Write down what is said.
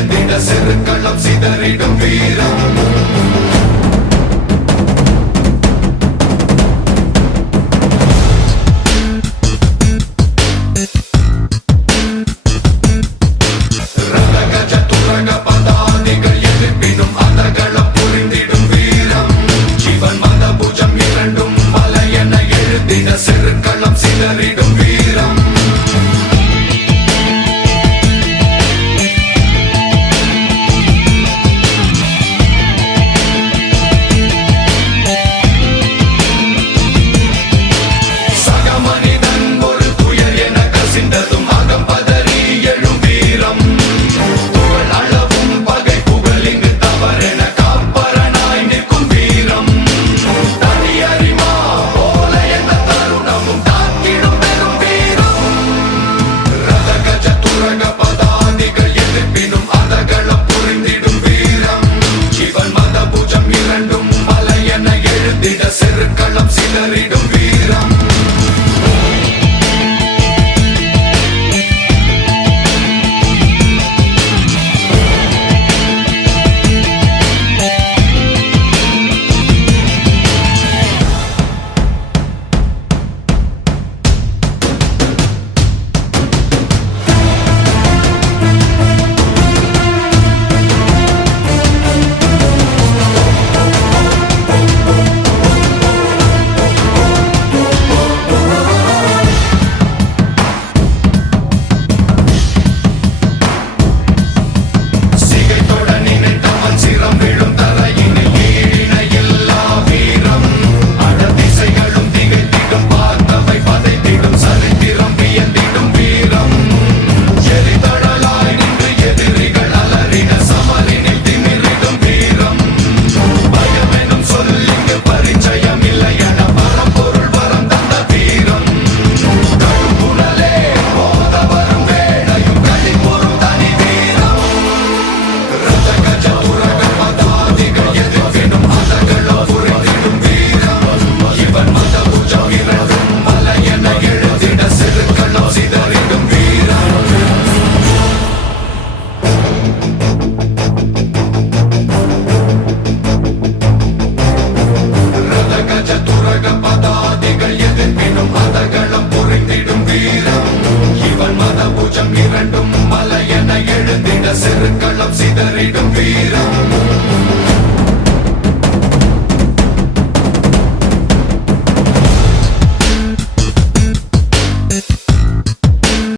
எழுந்திட செருக்களம் சிதறிடும் வீரம். செருக்களம் சிதறிடும் வீரம். சக மனிதன் ஒரு துயர் என கசிந்ததும் அகம் பதறி எழும் வீரம். புகழ் அளவும் பகை புகழ் இங்கு தவறென காப்பரனாய் நிற்கும் வீரம். தனி அறிமா போல எந்த தருணமும் தாக்கிடும் பெரும் வீரம். ரத கஜ துரக பதாதிகள் எதிர்ப்பினும் அதகளம் புரிந்திடும் வீரம். சிவன் மத பூஜம் இரண்டும் மலை என எழுந்திட செருக்களம் சிதறிடும் வீரம். இரண்டும் மலை என எழுந்திட செருக்களம் சிதறிடும் வீரம்.